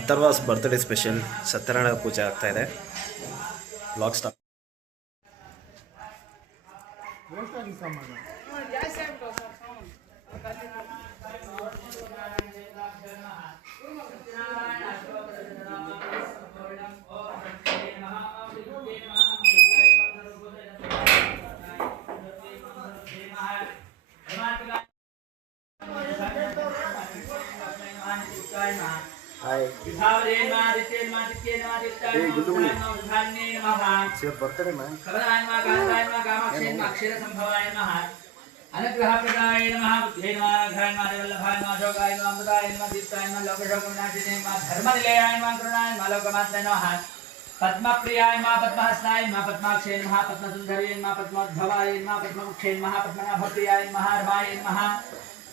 ಅಥರ್ವಾಸ್ birthday special Satyanarayana ಪೂಜೆ ಆಗ್ತಾ ಇದೆ. Blog start. Hi birthday ma'am. अनुग्रह प्रदाय नमः बुद्धे नमः घराय नमः वल्लभाय नमः अशोकाय नमः अमृताय नमः दीप्ताय नमः लोकशोकविनाशिने नमः धर्मनिलयाय नमः करुणाय नमः लोकमात्रे नमः पद्मप्रियाय नमः पद्महस्ताय नमः पद्माक्षे नमः पद्मसुन्दर्ये नमः पद्मोद्भवाय नमः पद्ममुखे नमः पद्मनाभप्रियाय नमः हरमाय नमः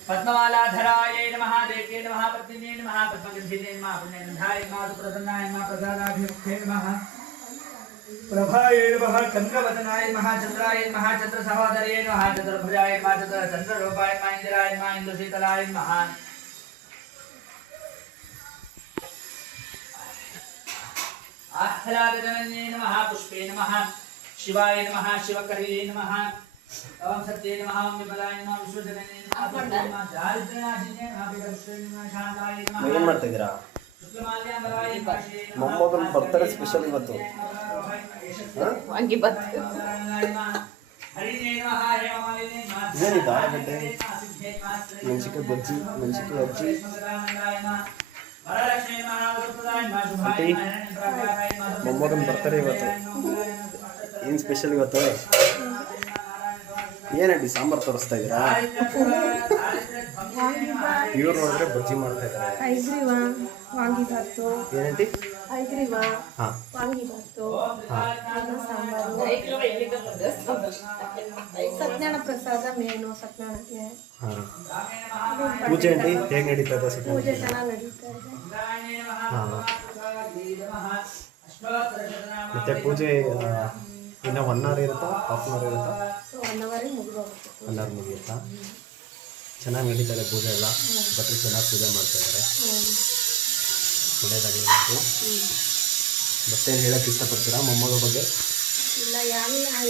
पद्ममालाधराय नमः देव्ये नमः पद्मिने नमः पद्मगन्धिने नमः पुण्यगन्धाय नमः सुप्रसन्नाय नमः प्रसादाभिमुखे नमः प्रभाय नमः चंद्रवदनाय नमः चंद्राय नमः चंद्रसहोदरे नमः चतुर्भुजाय नमः चंद्ररूपाय नमः इंद्राय नमः इंद्रशीतलाय नमः आह्लादजनने नमः पुष्पे नमः शिवाय नमः शिवकर्ये नमः ओम सत्ये नमः ओम विमलाय नमः विश्वजनने नमः दारिद्र्यनाशिने नमः विदर्शने नमः शांताय नमः. ಏನು ಮಾಡ್ತಾ ಇದ್ದೀರಾ? ಮೊಮ್ಮಗನ ಬರ್ತ್ಡೇ ಸ್ಪೆಷಲ್ ಇವತ್ತು. ವಾಂಗಿಬಾತ್ ಏನಿದೆ? ಆಲೂಗಡ್ಡೆ, ಮೆಣಸಿಕಾಯಿ ಬಜ್ಜಿ, ಮೆಣಸಿಕಾಯಿ ಅಜ್ಜಿ. ಆಂಟಿ, ಮೊಮ್ಮಗನ ಬರ್ತ್ಡೇ ಇವತ್ತು. ಏನು ಸ್ಪೆಷಲ್ ಇವತ್ತು? ಏನಂಟಿ ಸಾಂಬಾರು ತೋರಿಸ್ತಾ ಇದ್ದೀರಾ? ಇವ್ರು ನೋಡಿದ್ರೆ ಬಜ್ಜಿ ಮಾಡ್ತಾ ಇದ್ದಾರೆ. ವಾಂಗಿಬಾತು ಏನಂಟಿ? ಹಾಂ, ವಾಂಗಿಬಾತು, ಅನ್ನ ಸಾಂಬಾರು, ಸತ್ಯನಾರಾಯಣ ಪ್ರಸಾದ ಮೇನು ಸತ್ಯನಾರಾಯಣಕ್ಕೆ. ಹಾಂ, ಪೂಜೆ ಆಂಟಿ ಹೇಗೆ ನಡೀತಾ ಇದೆ? ಪೂಜೆ ಚೆನ್ನಾಗಿ ನಡೀತಾ ಇದೆ. ಹಾಂ, ಮತ್ತೆ ಪೂಜೆ ಇನ್ನು 1 ಅವರ್ ಇರುತ್ತಾ, ಹಾಫ್ ಅನ್ ಅವರ್ ಇರುತ್ತಾ? ಸೊ 1 ಅವರಿಗೆ ಮುಗಿದೋಗುತ್ತೆ. 1 ಅವರ್ ಮುಗಿಯುತ್ತಾ? ಚೆನ್ನಾಗಿ ನಡೀತಾ ಇದೆ ಪೂಜೆ ಎಲ್ಲ. ಭಟ್ರು ಚೆನ್ನಾಗಿ ಪೂಜೆ ಮಾಡ್ತಾ ಇದ್ದಾರೆ. ಒಳ್ಳೆಯದಾಗಲಿ. ಮತ್ತೇನು ಹೇಳೋಕ್ಕೆ ಇಷ್ಟಪಡ್ತೀರಾ ಮೊಮ್ಮಗ ಬಗ್ಗೆ? ಇಲ್ಲ,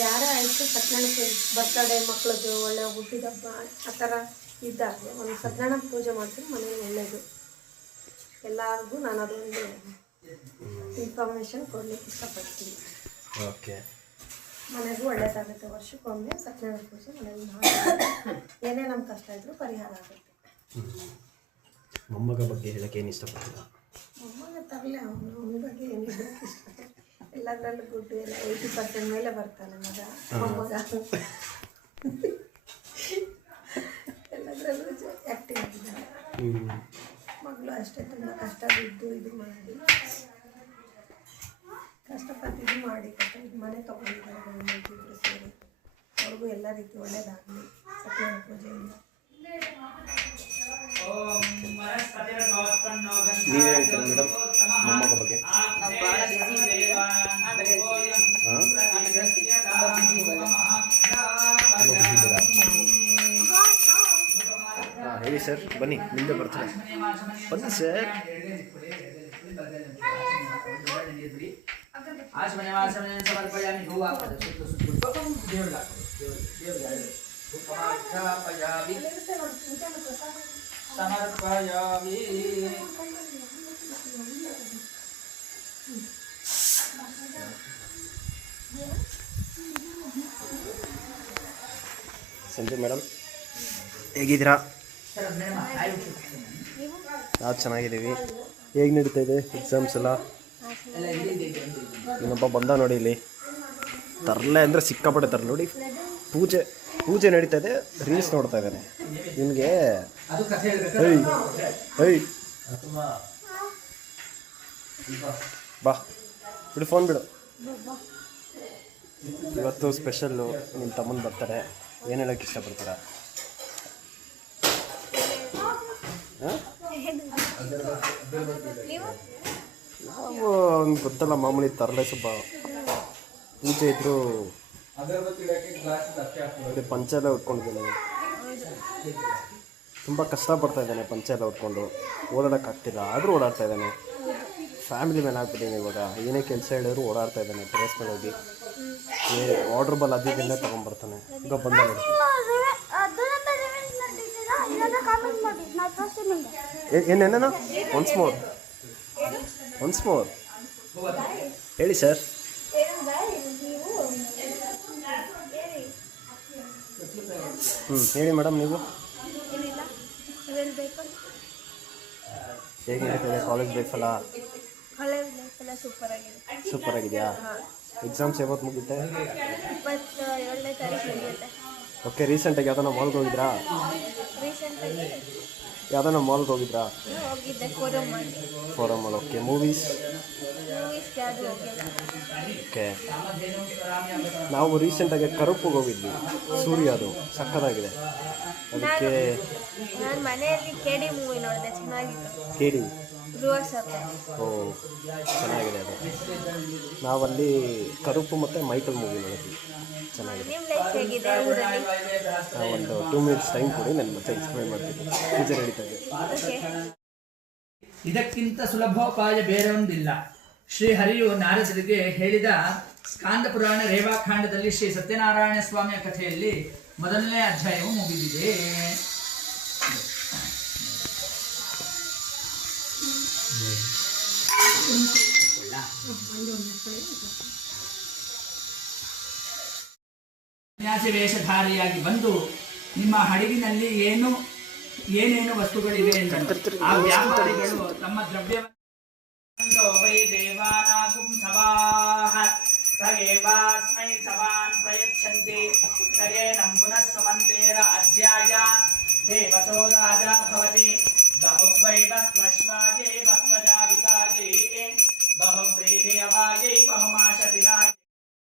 ಯಾರೇ ಆಯಿತು ಸತ್ಯನಾರಾಯಣ ಬರ್ತಡೇ ಮಕ್ಕಳದ್ದು ಒಳ್ಳೆ ಹುಟ್ಟಿದ ಹಬ್ಬ ಆ ಥರ ಇದ್ದಾಗ ಒಂದು ಸತ್ಯನಾರಾಯಣ ಪೂಜೆ ಮಾಡ್ತೀನಿ. ಮನೇಲಿ ಒಳ್ಳೆಯದು. ಎಲ್ಲರಿಗೂ ನಾನು ಅದೊಂದು ಇನ್ಫಾರ್ಮೇಷನ್ ಕೊಡಲಿಕ್ಕೆ ಇಷ್ಟಪಡ್ತೀನಿ. ಓಕೆ, ಮನೆಗೂ ಒಳ್ಳೇದಾಗುತ್ತೆ. ವರ್ಷಕ್ಕೊಮ್ಮೆ ಸತ್ಯನಾರಾಯಣ ಪೂಜೆ ಮನೇಲಿ ಏನೇ ನಮ್ಮ ಕಷ್ಟ ಇದ್ರೂ ಪರಿಹಾರ ಆಗುತ್ತೆ. ಮೊಮ್ಮಗ ಬಗ್ಗೆ ಹೇಳೋಕ್ಕೆ ಏನು ಇಷ್ಟಪಡ್ತೀರಾ? ಮೊಮ್ಮಗ ತರಲೆ ಅವನ ಬಗ್ಗೆ ಏನಿದೆ ಇಷ್ಟ. ಎಲ್ಲದರಲ್ಲೂ ಗುಡ್ಡು ಎಲ್ಲ 80% ಮೇಲೆ ಬರ್ತಾನೆ ಮಗ ಮೊಮ್ಮಗ. ಎಲ್ಲದರಲ್ಲೂ ಆ್ಯಕ್ಟಿವ್ ಆಗಿದ್ದಾನೆ. ಮಗಳು ಅಷ್ಟೇ ತುಂಬ ಕಷ್ಟ ಬಿದ್ದು ಇದು ಮಾಡಿ ಕಷ್ಟಪಟ್ಟು ಮಾಡಿ ಮನೆ ತೊಗೊಂಡಿದ್ದಾರೆ. ಇಬ್ಬರು ಸೇರಿ ಅವ್ರಿಗೂ ಎಲ್ಲ ರೀತಿ ಒಳ್ಳೇದಾಗಲಿ ಸತ್ಯನಾರಾಯಣ ಪೂಜೆಯಿಂದ. ನೀವು ಹೇಳ್ತೀರಾ ಮೇಡಮ್ ಮೊಮ್ಮಗ ಬಗ್ಗೆ? ಹಾಂ, ಹೇಳಿ ಸರ್, ಬನ್ನಿ ಮುಂದೆ ಬರ್ತಾರೆ. ಬನ್ನಿ ಸರ್. ಸಮರ್ಪಯಾಮಿ ಸಂಜೆ ಮೇಡಮ್ ಹೇಗಿದ್ದೀರಾ? ನಾವು ಚೆನ್ನಾಗಿದ್ದೀವಿ. ಹೇಗೆ ನಡೀತಾ ಇದೆ ಎಕ್ಸಾಮ್ಸ್ ಎಲ್ಲ? ಇನ್ನೊಬ್ಬ ಬಂದ ನೋಡಿ ಇಲ್ಲಿ, ತರಲೆ ಅಂದರೆ ಸಿಕ್ಕಾಪಟ್ಟೆ ತರಲೆ ನೋಡಿ. ಪೂಜೆ ನಡೀತಾ ಇದೆ, ರೀಲ್ಸ್ ನೋಡ್ತಾ ಇದ್ದಾನೆ. ನಿಮಗೆ ಬಾ ಬಿಡು, ಫೋನ್ ಬಿಡು. ಇವತ್ತು ಸ್ಪೆಷಲ್ಲು ನಿಮ್ಮ ತಮ್ಮನ ಬರ್ತಾರೆ. ಏನು ಹೇಳೋಕ್ಕೆ ಇಷ್ಟಪಡ್ತೀರಾ? ನಾವು ಗೊತ್ತಲ್ಲ, ಮಾಮೂಲಿ ತರಲೆ ಸುಬ್ಬ. ಪೂಜೆ ಇದ್ದರೂ ಪಂಚ ಎಲ್ಲ ಉಟ್ಕೊಂಡಿದ್ದೆ ನಾನು. ತುಂಬ ಕಷ್ಟಪಡ್ತಾ ಇದ್ದಾನೆ, ಪಂಚೆ ಎಲ್ಲ ಹೊಡ್ಕೊಂಡು ಓಡಾಡೋಕ್ಕಾಗ್ತಿಲ್ಲ, ಆದರೂ ಓಡಾಡ್ತಾ ಇದ್ದಾನೆ. ಫ್ಯಾಮಿಲಿ ಮ್ಯಾನ್ ಆಗ್ಬಿಟ್ಟಿದ್ದಾನೆ ಇವಾಗ. ಏನೇ ಕೆಲಸ ಹೇಳಿದ್ರು ಓಡಾಡ್ತಾ ಇದ್ದಾನೆ. ಟೆರೆಸ್ ಮೇಲೆ ಹೋಗಿ ವಾಟರ್ ಬಾಲ್ ಅದನ್ನೇ ತೊಗೊಂಬರ್ತಾನೆ. ಈಗ ಬಂದ ನೋಡಿ. ಏನೇನೇನೋ ಒನ್ಸ್ ಮೋರ್ ಹೇಳಿ ಸರ್. ಹೇಳಿ ಮೇಡಮ್, ನೀವು ಹೇಗೆ ನಡೀತದೆ ಕಾಲೇಜ್ ಲೈಫಲ್ಲ? ಸೂಪರ್ ಆಗಿದೆಯಾ? ಎಕ್ಸಾಮ್ಸ್ ಯಾವತ್ತು ಮುಗಿಯುತ್ತೆ? 27ನೇ ತಾರೀಕು ಮುಗಿಯುತ್ತೆ. ಓಕೆ. ರೀಸೆಂಟಾಗಿ ಯಾವ್ದಾನ ಮಾಲ್ಗೆ ಹೋಗಿದ್ರಾ? ಯಾವ್ದಾನ ಮಾಲ್ಗೆ ಹೋಗಿದ್ರಾ? Forum mall. Okay. Movies? Okay. ನಾವು ರೀಸೆಂಟಾಗಿ ಕರುಪ್ಪಿಗೆ ಹೋಗಿದ್ವಿ. ಸೂರ್ಯ, ಅದು ಸಕ್ಕತ್ತಾಗಿದೆ. ಅದಕ್ಕೆ ನಾನು ಮನೆಯಲ್ಲಿ ಕೆಡಿ ಮೂವಿ ನೋಡಿದೆ, ಚೆನ್ನಾಗಿತ್ತು. ಕೇಳಿ. ಓ, ಚೆನ್ನಾಗಿದೆ ಅದು. ನಾವಲ್ಲಿ ಕರುಪ್ಪು ಮತ್ತು ಮೈಕಲ್ ಮೂವಿ ನೋಡಿದ್ವಿ. ಚೆನ್ನಾಗಿದೆ. ನಿಮ್ಮ ಲೈಫ್ ಹೇಗಿದೆ ಊರಲ್ಲಿ? ಒಂದು 2 ಮಿನಿಟ್ಸ್ ಟೈಮ್ ಕೊಡಿ, ನಾನು ಮತ್ತೆ ಎಕ್ಸ್ಪ್ಲೈನ್ ಮಾಡ್ತೀನಿ. ಪೂಜೆ ನಡೀತಾ ಇದೆ. ಇದಕ್ಕಿಂತ ಸುಲಭೋಪಾಯ ಬೇರೊಂದಿಲ್ಲ. ಶ್ರೀಹರಿಯು ನಾರದರಿಗೆ ಹೇಳಿದ ಸ್ಕಾಂದ ಪುರಾಣ ರೇವಾಖಂಡದಲ್ಲಿ ಶ್ರೀ ಸತ್ಯನಾರಾಯಣ ಸ್ವಾಮಿಯ ಕಥೆಯಲ್ಲಿ ಮೊದಲನೇ ಅಧ್ಯಾಯವು ಮುಗಿದಿದೆ. ಸನ್ಯಾಸಿ ವೇಷಧಾರಿಯಾಗಿ ಬಂದು ನಿಮ್ಮ ಹಡಗಿನಲ್ಲಿ ಏನೇನು ವಸ್ತುಗಳಿವೆ ಎಂದರು. ಆ ವ್ಯಾಪಾರಿಗಳು ತಮ್ಮ ದ್ರವ್ಯವನ್ನು ವೈ ದೇವಾನಾಗುಂ ಸವಾಹ ತಗೇವಾಸ್ಮೈ ಸವಾನ್ ಪ್ರಯಚ್ಛಂತಿ ತಗೇನಂ ಪುನಃ ಸಮಂತೆ ರಾಜ್ಯಾಯ ದೇವಸೋ ರಾಜಾ ಭವತಿ ಬಹುವೈವ ಶ್ವಾಗೇವ